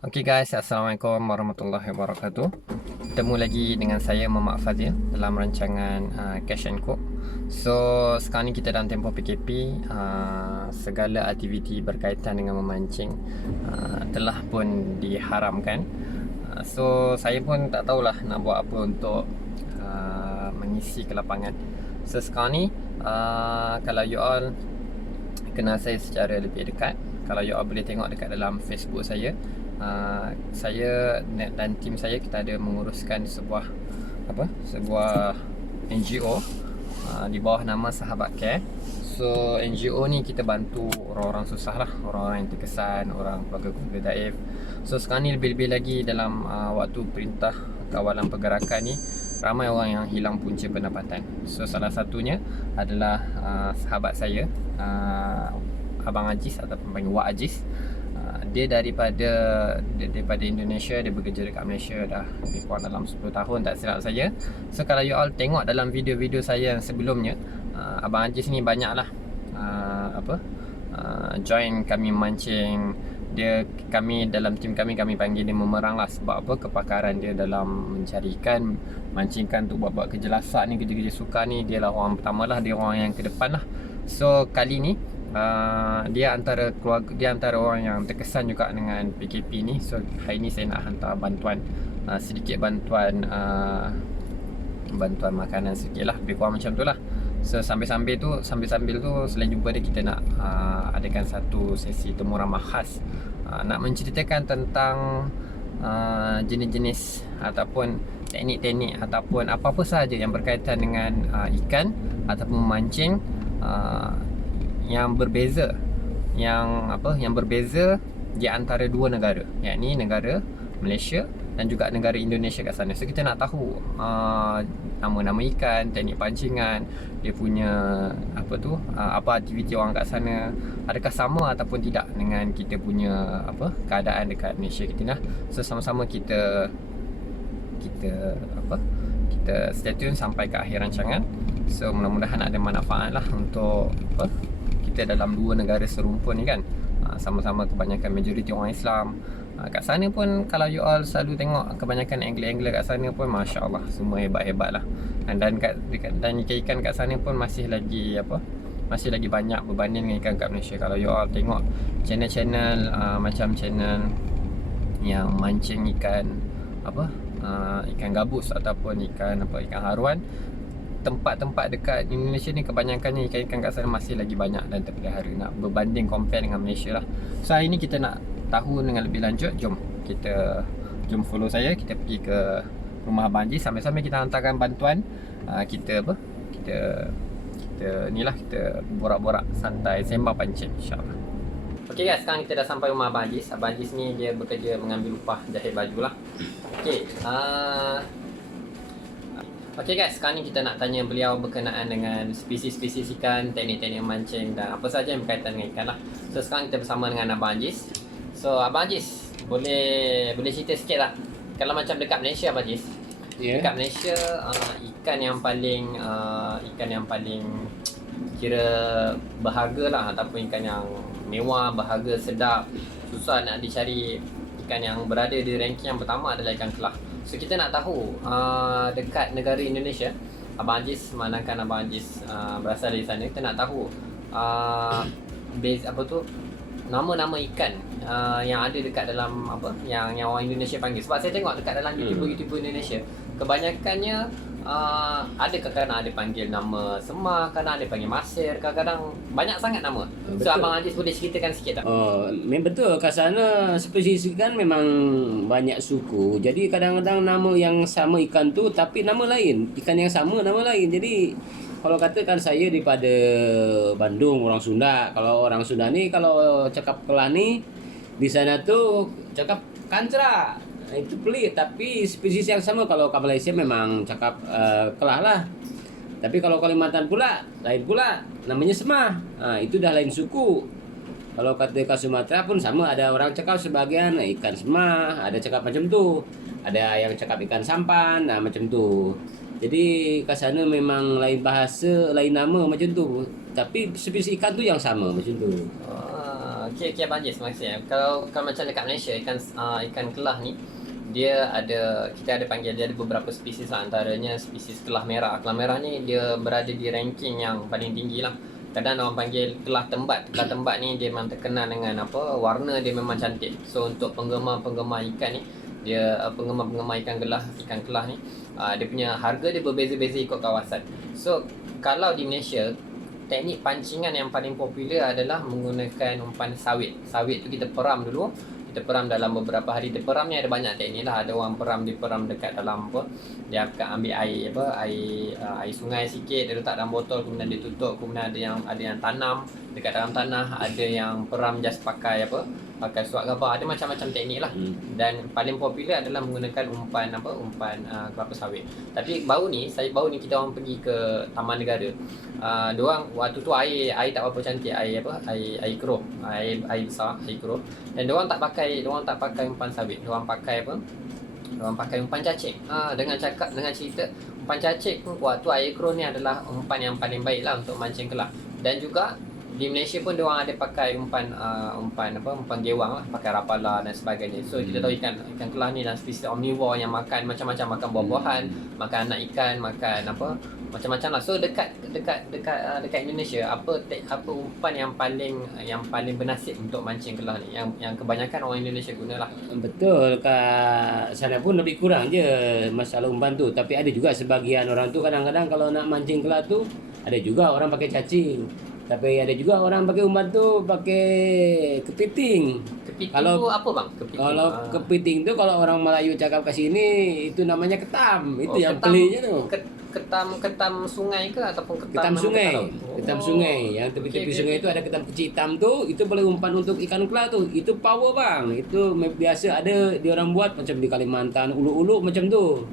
Okey guys, Assalamualaikum warahmatullahi wabarakatuh. Bertemu lagi dengan saya Muhammad Fazil dalam rancangan Cash and Co. So, sekarang ni kita dalam tempoh PKP. Segala aktiviti berkaitan dengan memancing telah pun diharamkan. So, saya pun tak tahulah nak buat apa untuk mengisi kelapangan. So, sekarang ni kalau you all kenal saya secara lebih dekat, kalau you all boleh tengok dekat dalam Facebook saya, saya dan tim saya, kita ada menguruskan sebuah NGO di bawah nama Sahabat Care. So NGO ni kita bantu orang-orang susah lah, orang-orang yang terkesan, orang keluarga-keluarga daif. So sekarang ni lebih-lebih lagi dalam waktu perintah kawalan pergerakan ni, ramai orang yang hilang punca pendapatan. So salah satunya adalah sahabat saya, Abang Aziz ataupun panggil Wak Aziz. Dia daripada Indonesia, dia bekerja dekat Malaysia dah lebih kurang dalam 10 tahun tak silap saya. So kalau you all tengok dalam video-video saya yang sebelumnya, Abang Aziz ni banyaklah join kami mancing. Kami dalam tim kami panggil dia memerang lah. Sebab apa? Kepakaran dia dalam mencari ikan, mancing ikan tu, buat-buat kerja lasak ni, kerja-kerja suka ni, dia lah orang pertama lah, dia orang yang ke depan lah. So kali ni dia antara orang yang terkesan juga dengan PKP ni. So hari ni saya nak hantar bantuan, sedikit bantuan makanan sedikit lah, lebih kurang macam tu lah. So sambil-sambil tu selain jumpa dia, kita nak adakan satu sesi temu ramah khas, nak menceritakan tentang jenis-jenis ataupun teknik-teknik ataupun apa-apa sahaja yang berkaitan dengan ikan ataupun memancing yang berbeza, yang berbeza di antara dua negara, yakni negara Malaysia dan juga negara Indonesia kat sana. So kita nak tahu nama-nama ikan, teknik pancingan, dia punya apa aktiviti orang kat sana, adakah sama ataupun tidak dengan kita punya keadaan dekat Malaysia kita nah. So sama-sama kita stay tune sampai ke akhir rancangan. So mudah-mudahan ada manfaat lah untuk kita dalam dua negara serumpun ni kan. Sama-sama kebanyakan majoriti orang Islam. Kat sana pun kalau you all selalu tengok, kebanyakan angler-angler kat sana pun Masya Allah, semua hebat-hebat lah. Dan ikan kat sana pun masih lagi banyak berbanding dengan ikan kat Malaysia. Kalau you all tengok channel-channel macam channel yang mancing ikan ikan gabus ataupun ikan haruan, tempat-tempat dekat Indonesia ni kebanyakannya ikan-ikan kat sana masih lagi banyak dan terpelihara, nak berbanding compare dengan Malaysia lah. So hari ni kita nak tahu dengan lebih lanjut. Jom follow saya, kita pergi ke rumah Abang Haji, sambil-sambil kita hantarkan bantuan. Kita borak-borak santai, sembang pancing insyaAllah. Ok guys, sekarang kita dah sampai rumah Abang Haji. Abang Haji ni dia bekerja mengambil upah jahit baju lah. Ok guys, sekarang ni kita nak tanya beliau berkenaan dengan spesies-spesies ikan, teknik-teknik mancing dan apa saja yang berkaitan dengan ikan lah. So sekarang kita bersama dengan Abang Aziz. So Abang Aziz, boleh cerita sikit tak? Kalau macam dekat Malaysia Abang Aziz, dekat Malaysia ikan yang paling kira berharga lah, ataupun ikan yang mewah, berharga, sedap, susah nak dicari, ikan yang berada di ranking yang pertama adalah ikan kelah. So kita nak tahu dekat negara Indonesia, Abang Aziz, manakan Abang Aziz berasal dari sana, kita nak tahu nama-nama ikan yang ada dekat dalam yang orang Indonesia panggil. Sebab saya tengok dekat dalam YouTuber Indonesia, kebanyakannya ada kadang-kadang ada panggil nama semar, kadang ada panggil masir, kadang-kadang banyak sangat nama. So betul. Abang Aziz boleh ceritakan sikit tak? Memang betul, kat sana spesies ikan memang banyak suku. Jadi kadang-kadang nama yang sama ikan tu tapi nama lain, ikan yang sama nama lain. Jadi kalau katakan saya daripada Bandung, orang Sunda. Kalau orang Sunda ni kalau cakap kelah ni, di sana tu cakap kancra. Itu pelik, tapi spesies yang sama. Kalau kat Malaysia memang cakap kelah lah. Tapi kalau Kalimantan pula, lain pula, namanya semah. Itu dah lain suku. Kalau katakan Sumatera pun sama, ada orang cakap sebagian ikan semah, ada cakap macam tu. Ada yang cakap ikan sampan, macam tu. Jadi kat sana memang lain bahasa, lain nama macam tu. Tapi spesies ikan tu yang sama macam tu. Okay, Abang Jis, terima kasih. Kalau macam dekat Malaysia, ikan kelah ni, kita ada panggil, dia ada beberapa spesies lah, antaranya spesies kelah merah. Kelah merah ni dia berada di ranking yang paling tinggi lah. Kadang orang panggil kelah tembat. Kelah tembat ni dia memang terkenal dengan warna dia memang cantik. So untuk penggemar ikan ni, penggemar ikan kelah ni, dia punya harga dia berbeza-beza ikut kawasan. So kalau di Malaysia, teknik pancingan yang paling popular adalah menggunakan umpan sawit. Sawit tu kita peram dulu. Kita peram dalam beberapa hari. Dia peram ni ada banyak teknik lah. Ada orang diperam dekat dalam dia akan ambil air sungai sikit, dia letak dalam botol, kemudian dia tutup. Kemudian ada yang tanam dekat dalam tanah, ada yang peram just pakai suat gabar. Ada macam-macam teknik lah. Dan paling popular adalah menggunakan umpan kelapa sawit. Tapi baru ni kita orang pergi ke Taman Negara. Diorang waktu tu air tak berapa cantik, air keruh, air besar, air keruh. Dan diorang tak pakai umpan sawit. Diorang pakai umpan cacing. Dengan cerita umpan cacing pun waktu air keruh ni adalah umpan yang paling baik lah untuk mancing kelah. Dan juga di Malaysia pun diorang ada pakai umpan gewang lah, pakai rapala dan sebagainya. So kita tahu ikan kelah ni dalam spesies omnivore yang makan macam-macam, makan buah-buahan, makan anak ikan, makan macam-macam lah. So dekat Indonesia, apa umpan yang paling bernasib untuk mancing kelah ni, yang kebanyakan orang Indonesia gunalah? Betul, kat sana pun lebih kurang je masalah umpan tu. Tapi ada juga sebagian orang tu kadang-kadang kalau nak mancing kelah tu, ada juga orang pakai cacing. Tapi ada juga orang pakai umpan tu pakai kepiting. Kepiting Kalau tu apa bang? Kepiting tu kalau orang Melayu cakap kat sini itu namanya ketam. Itu yang ketam, peliknya tu. Ketam sungai ke ataupun Ketam sungai. laut? Ketam sungai. Yang tepi-tepi sungai itu ada ketam kecil hitam tu, itu boleh umpan untuk ikan kelah tu. Itu power bang. Itu biasa ada dia orang buat macam di Kalimantan, ulu-ulu macam tu.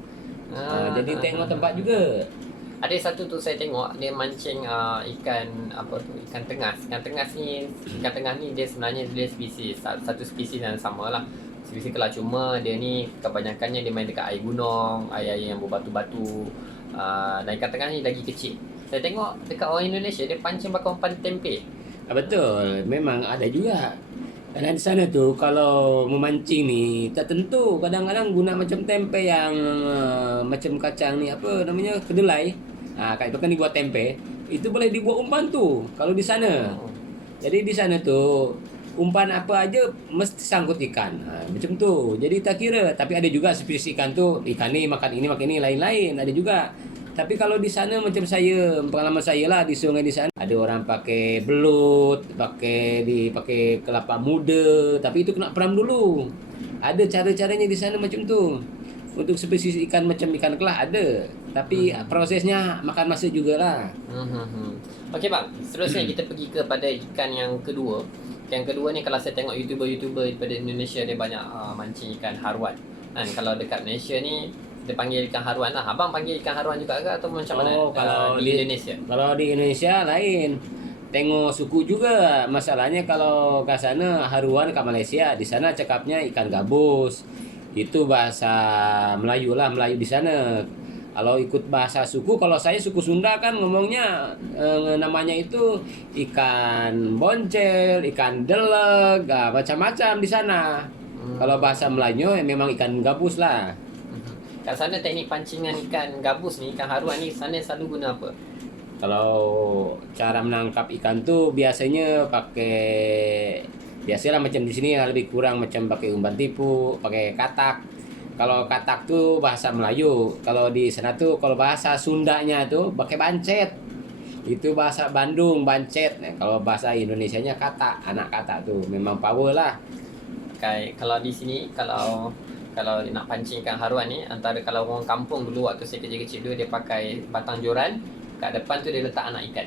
Jadi tengok tempat juga. Ada satu tu saya tengok dia mancing ikan tengas. Ikan tengas ni dia sebenarnya satu spesies yang sama lah. Spesies kelah, cuma dia ni kebanyakannya dia main dekat air gunung, air yang berbatu-batu. Dan ikan tengas ni lagi kecil. Saya tengok dekat orang Indonesia dia pancing pakai umpan tempe. Betul, memang ada juga. Dan di sana tu kalau memancing ni tak tentu, kadang-kadang guna macam tempe yang macam kacang ni apa namanya, kedelai. Kat itu kan dibuat tempe, itu boleh dibuat umpan tu kalau di sana. Jadi di sana tu umpan apa aja mesti sangkut ikan. Macam tu. Jadi tak kira, tapi ada juga spesies ikan tu, ikan ni makan ini lain-lain, ada juga. Tapi kalau di sana macam pengalaman saya lah di sungai di sana, ada orang pakai belut, pakai kelapa muda, tapi itu kena peram dulu. Ada cara-caranya di sana macam tu. Untuk spesies ikan macam ikan kelah ada, tapi prosesnya makan masa jugalah. Okey bang, seterusnya kita pergi kepada ikan yang kedua. Yang kedua ni kalau saya tengok YouTuber daripada Indonesia, dia banyak mancing ikan haruan. Kan kalau dekat Malaysia ni dia panggil ikan haruan lah. Abang panggil ikan haruan juga ke atau macam mana? Kalau di Indonesia? Kalau di Indonesia lain. Tengok suku juga. Masalahnya kalau ke sana haruan kat Malaysia, di sana cakapnya ikan gabus. Itu bahasa Melayu lah, Melayu di sana. Kalau ikut bahasa suku, kalau saya suku Sunda kan ngomongnya namanya itu ikan boncel, ikan deleg, macam-macam di sana. Kalau bahasa Melayu memang ikan gabus lah. Kat sana teknik pancingan ikan gabus ni, ikan haruan ni, sana selalu guna apa? Kalau cara menangkap ikan tu biasanya biasalah macam di sini lebih kurang macam pakai umpan tipu, pakai katak. Kalau katak tu bahasa Melayu, kalau di sana tu kalau bahasa Sundanya tu pakai bancet. Itu bahasa Bandung, bancet. Kalau bahasa Indonesianya katak, anak katak tu memang power lah. Kalau di sini kalau nak pancing ikan haruan ni, antara kalau orang kampung dulu waktu saya kecil-kecil dulu, dia pakai batang joran, kat depan tu dia letak anak ikan.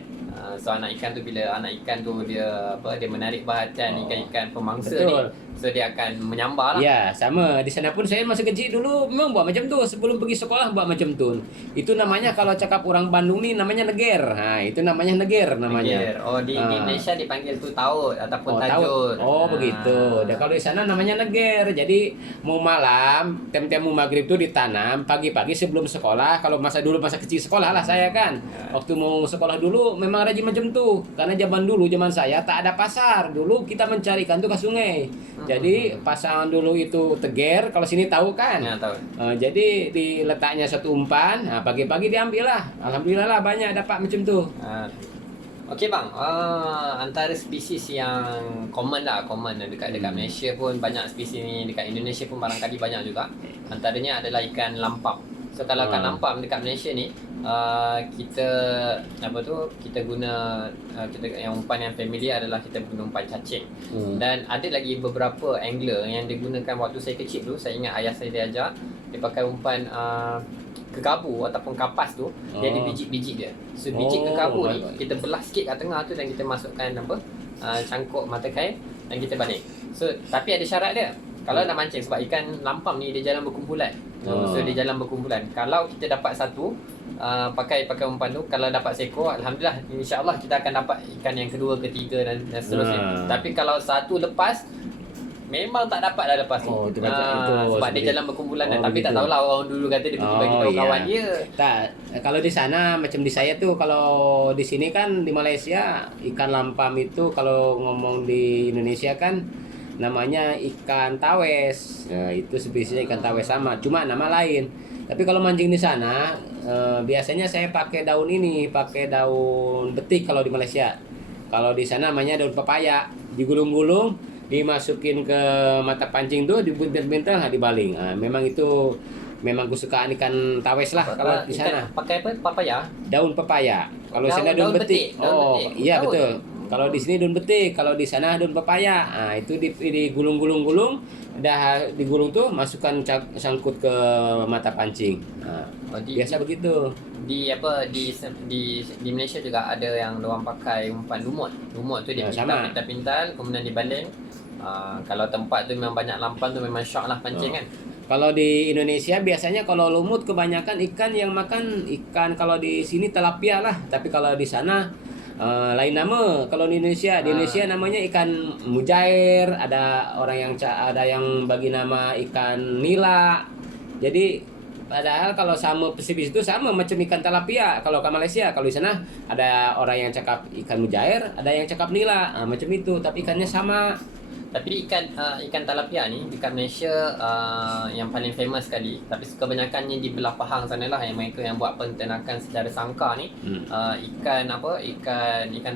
So anak ikan tu, bila anak ikan tu dia menarik perhatian ikan-ikan pemangsa. Betul. Ni, So dia akan menyambar lah. Ya, sama. Di sana pun saya masa kecil dulu memang buat macam tu. Sebelum pergi sekolah buat macam tu. Itu namanya kalau cakap orang Bandung ni namanya neger. Ha, itu namanya neger namanya. Neger. Oh di Malaysia dipanggil tu taut ataupun Oh, tajud. Oh, begitu. Dan kalau di sana namanya neger. Jadi mau malam, temu maghrib itu ditanam pagi-pagi sebelum sekolah. Kalau masa kecil sekolah lah saya kan. Waktu mau sekolah dulu memang rajin macam tu. Karena zaman saya tak ada pasar. Dulu kita mencari ikan tuh ke sungai. Jadi pasangan dulu itu teger. Kalau sini tahu kan? Ya, tahu. Jadi diletaknya satu umpan. Nah, pagi-pagi diambil lah. Alhamdulillah lah banyak dapat macam tu. Okey bang, antara spesies yang common dekat Malaysia pun banyak spesies ni, dekat Indonesia pun barangkali banyak juga. Antaranya adalah ikan lampam. So kalau ikan lampam dekat Malaysia ni, kita guna kita yang umpan yang familiar adalah kita guna umpan cacing. Dan ada lagi beberapa angler yang digunakan waktu saya kecil dulu. Saya ingat ayah saya dia ajar, dia pakai umpan kegabu ataupun kapas tu, dia ada biji-biji dia. So biji kegabu ni kita belah sikit kat tengah tu dan kita masukkan cangkuk mata kail dan kita balik. So tapi ada syarat dia. Kalau nak mancing, sebab ikan lampam ni dia jalan berkumpulan. So dia jalan berkumpulan. Kalau kita dapat satu pakai umpan tu, kalau dapat seekor, alhamdulillah, insya-Allah kita akan dapat ikan yang kedua, ketiga dan seterusnya. Tapi kalau satu lepas, memang tak dapat dah lepas tu. Itu sebab dia jalan berkumpulan. Tapi tak tahulah, orang dulu kata dia pergi bagi tahu kawan dia. Tak, kalau di sana macam di saya tuh, kalau di sini kan di Malaysia ikan lampam itu kalau ngomong di Indonesia kan namanya ikan tawes. Nah, itu spesiesnya ikan tawes sama, cuma nama lain. Tapi kalau mancing di sana biasanya saya pakai daun betik kalau di Malaysia. Kalau di sana namanya daun pepaya, digulung-gulung, dimasukin ke mata pancing tuh, dibintal-bintal, dibaling. Memang itu kesukaan ikan tawes lah kalau di sana. Pakai apa? Papaya? Daun pepaya. Kalau di sana daun betik. Iya betul. Kalau di sini daun betik, kalau di sana daun pepaya. Itu digulung-gulung, dah digulung tuh masukkan sangkut ke mata pancing. Biasa begitu. Di Malaysia juga ada yang orang pakai umpan lumut. Lumut tu dia pintal-pintal kemudian dibaling. Kalau tempat tu memang banyak lampam tu memang syok lah pancing kan. Kalau di Indonesia biasanya kalau lumut kebanyakan ikan yang makan ikan, kalau di sini tilapia lah. Tapi kalau di sana lain nama. Kalau di Indonesia namanya ikan mujair, ada yang bagi nama ikan nila. Jadi padahal kalau sama spesies itu sama macam ikan tilapia kalau ke Malaysia. Kalau di sana ada orang yang cakap ikan mujair, ada yang cakap nila, macam itu, tapi ikannya sama. Tapi ikan tilapia ni dekat Malaysia yang paling famous sekali, tapi kebanyakannya di belah Pahang sana lah, yang mereka yang buat penternakan secara sangkar ni. Ikan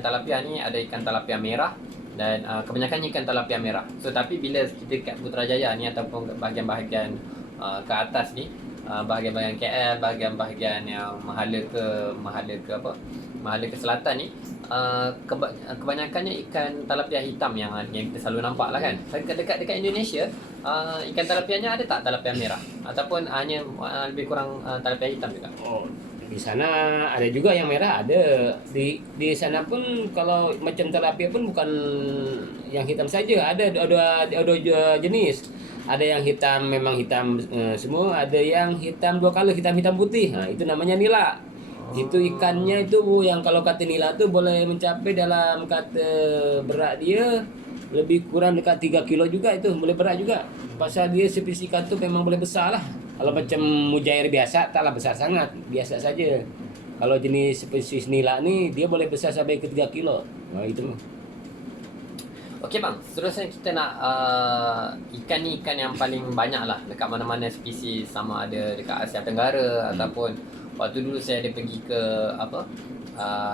tilapia ni ada ikan tilapia merah dan kebanyakannya ikan tilapia merah. So tapi bila kita kat Putrajaya ni ataupun bahagian-bahagian ke atas ni, bahagian-bahagian KL, bahagian-bahagian yang Mahala ke selatan ni, kebanyakannya ikan tilapia hitam yang kita selalu nampak lah kan. Dekat Indonesia, ikan tilapianya ada tak tilapia merah ataupun hanya lebih kurang tilapia hitam juga? Di sana ada juga yang merah, ada. Di sana pun kalau macam tilapia pun bukan yang hitam saja, ada jenis. Ada yang hitam, memang hitam semua, ada yang hitam dua color, hitam putih. Itu namanya nila. Itu ikannya itu yang kalau kata nila tuh boleh mencapai dalam kata berat dia lebih kurang dekat 3 kilo juga, itu boleh berat juga. Pasal dia spesies ikan tuh memang boleh besar lah. Kalau macam mujair biasa taklah besar sangat, biasa saja. Kalau jenis spesies nila ni dia boleh besar sampai ke 3 kilo. Itu. Okey bang, seterusnya kita nak ikan ni ikan yang paling banyak lah dekat mana-mana spesies, sama ada dekat Asia Tenggara ataupun waktu dulu saya ada pergi ke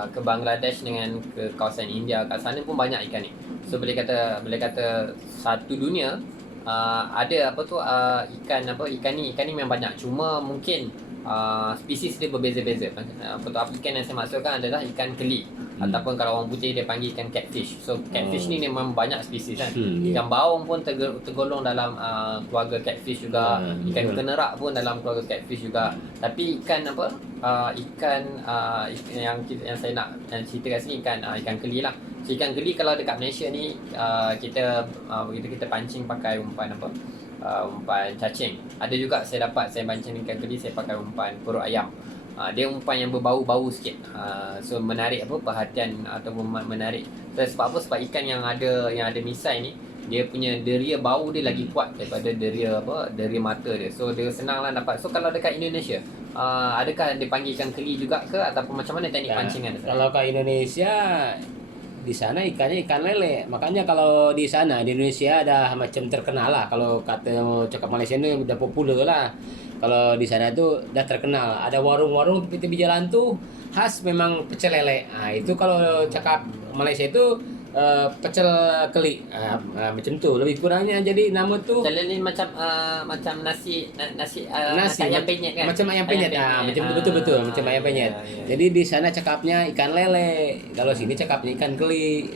ke Bangladesh dengan ke kawasan India, kat sana pun banyak ikan ni. So boleh kata satu dunia ada ikan ni memang banyak, cuma mungkin spesies dia berbeza-beza. Ikan yang saya maksudkan adalah ikan keli, ataupun kalau orang putih dia panggil ikan catfish. So catfish ni memang banyak spesies kan. Ikan baung pun tergolong dalam keluarga catfish juga. Ikan kenerak pun dalam keluarga catfish juga. Tapi ikan yang saya nak cerita kat sini ikan keli lah. So ikan geli kalau dekat Malaysia ni kita begitu kita pancing pakai umpan apa? Umpan cacing. Ada juga saya pancing ikan geli saya pakai umpan perut ayam. Dia umpan yang berbau-bau sikit. So menarik apa perhatian ataupun menarik. So, sebab apa? Sebab ikan yang ada misai ni dia punya deria bau dia lagi kuat daripada deria mata dia. So dia senanglah dapat. So kalau dekat Indonesia adakah dia panggil ikan keli juga ke ataupun macam mana teknik pancingan? Kalau ke Indonesia di sana ikannya ikan lele. Makanya kalau di sana di Indonesia ada macam terkenal lah. Kalau kata cakap Malaysia ni udah populer lah. Kalau di sana tuh udah terkenal. Ada warung-warung tepi jalan tuh khas memang pecel lele. Itu kalau cakap Malaysia itu pecel keli. Macam tu lebih kurangnya. Jadi nama tuh Pecel lele macam nasi ayam penyet kan? Macam ayam penyet. Macam betul macam ayam penyet. Jadi di sana cakapnya ikan lele. Kalau sini cakapnya ikan keli.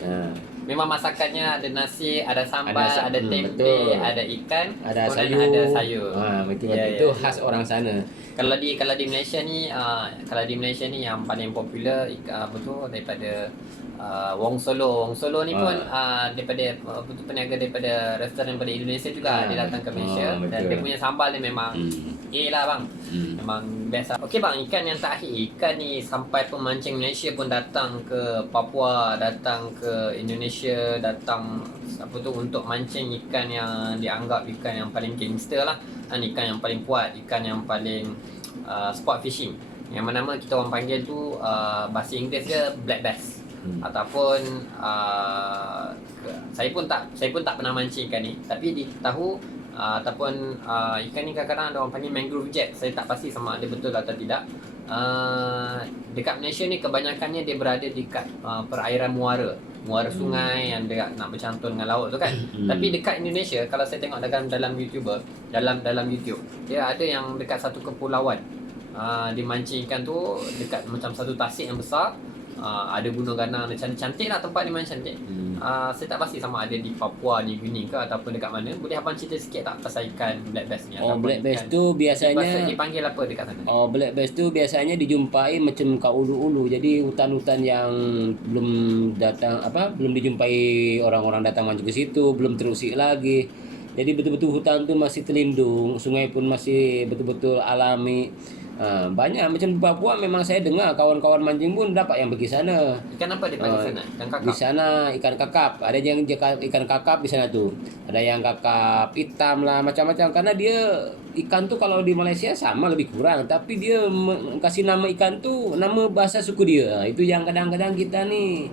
Memang masakannya ada nasi, ada sambal, ada tempe, betul. ada ikan, Ada kemudian sayur. ada sayur. Betul. Ya, Itu ya, khas orang sana. Kalau di Malaysia ni yang paling popular apa tu daripada Wong Solo. Wong Solo ni pun daripada peniaga daripada restoran daripada Indonesia juga dia datang ke Malaysia dan betul. dia punya sambal ni memang lah bang. Memang best lah. Okey bang, ikan yang terakhir, ikan ni sampai pemancing Malaysia pun datang ke Papua, datang ke Indonesia, datang apa tu untuk mancing ikan yang dianggap ikan yang paling gangster lah. Ikan yang paling kuat, ikan yang paling sport fishing. Yang mana kita orang panggil tu bahasa Inggeris dia black bass. Ataupun saya pun tak pernah mancing ikan ni, tapi ditahu ataupun ikan ni kadang-kadang ada orang panggil mangrove jet. Saya tak pasti sama ada betul atau tidak. Dekat Malaysia ni kebanyakannya dia berada dekat perairan muara sungai yang dia nak bercantun dengan laut tu kan. Tapi dekat Indonesia kalau saya tengok dalam YouTube, dia ada yang dekat satu kepulauan. Dia mancing ikan tu dekat macam satu tasik yang besar. Ada gunung ganang, ada cantik lah tempat dia main cantik. Saya tak pasti sama ada di Papua New Guinea ke ataupun dekat mana. Boleh abang cerita sikit tak pasal ikan black bass ni? Black bass tu biasanya dipanggil apa dekat sana? black bass tu biasanya dijumpai macam kat ulu-ulu. Jadi hutan-hutan yang belum dijumpai orang-orang datang mancing ke situ, belum terusik lagi. Jadi betul-betul hutan tu masih terlindung, sungai pun masih betul-betul alami. Banyak macam di Papua memang saya dengar kawan-kawan mancing pun dapat yang pergi sana. Ikan apa dia panggil sana? Ikan kakap? Di sana ikan kakap. Ada yang ikan kakap di sana tuh. Ada yang kakap hitam lah macam-macam. Karena dia ikan tuh kalau di Malaysia sama lebih kurang. Tapi dia kasih nama ikan tuh nama bahasa suku dia. Itu yang kadang-kadang kita nih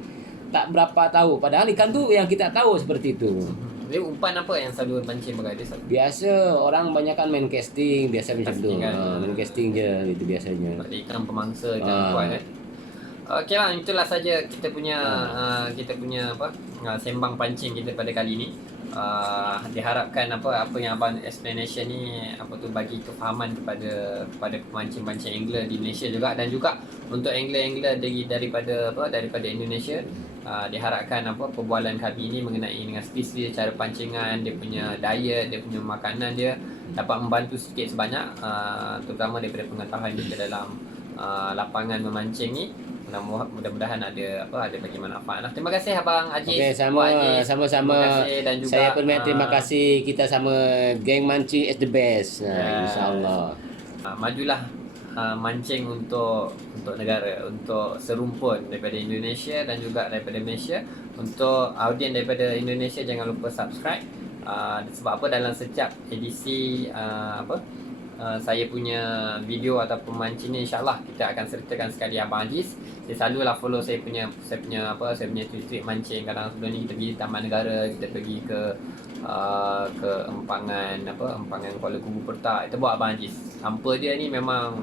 tak berapa tahu. Padahal ikan tuh yang kita tahu seperti itu. Dia umpan apa yang selalu pancing pakai dia? Biasa orang banyak kan main casting, biasa macam tu. Kan? Main casting je itu biasanya. Sebab dia ikan pemangsa, ikan kuat kan. Okey lah, itulah saja kita punya sembang pancing kita pada kali ni. Diharapkan apa yang abang explanation ni bagi kefahaman kepada pemancing-pancing angler di Malaysia juga, dan juga untuk angler-angler daripada Indonesia. Diharapkan perbualan kami ini mengenai dengan spesies dia, cara pancingan, dia punya diet, dia punya makanan dia dapat membantu sedikit sebanyak, terutama daripada pengetahuan kita dalam lapangan memancing ni. Mudah-mudahan ada bagi manfaat lah. Terima kasih abang Aziz. Okey, sama-sama. Terima kasih, dan juga saya pun terima kasih. Kita sama geng mancing is the best. InsyaAllah. Majulah mancing untuk negara, untuk serumpun daripada Indonesia dan juga daripada Malaysia. Untuk audien daripada Indonesia, jangan lupa subscribe. Sebab apa, dalam setiap edisi saya punya video ataupun mancing ni, insyaAllah kita akan sertakan sekali abang Aziz. Saya selalulah follow saya punya tweet mancing. Kadang sebelum ni kita pergi Taman Negara, kita pergi ke empangan Kuala Kubu Pertak. Kita buat abang Aziz. Tanpa dia ni memang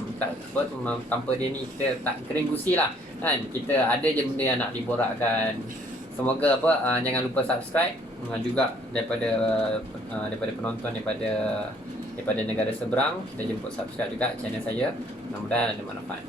tanpa dia ni kita tak kering gusi lah kan. Kita ada je benda yang nak diborakkan. Semoga jangan lupa subscribe juga daripada penonton daripada negara seberang. Kita jemput subscribe juga channel saya. Mudah-mudahan ada manfaat.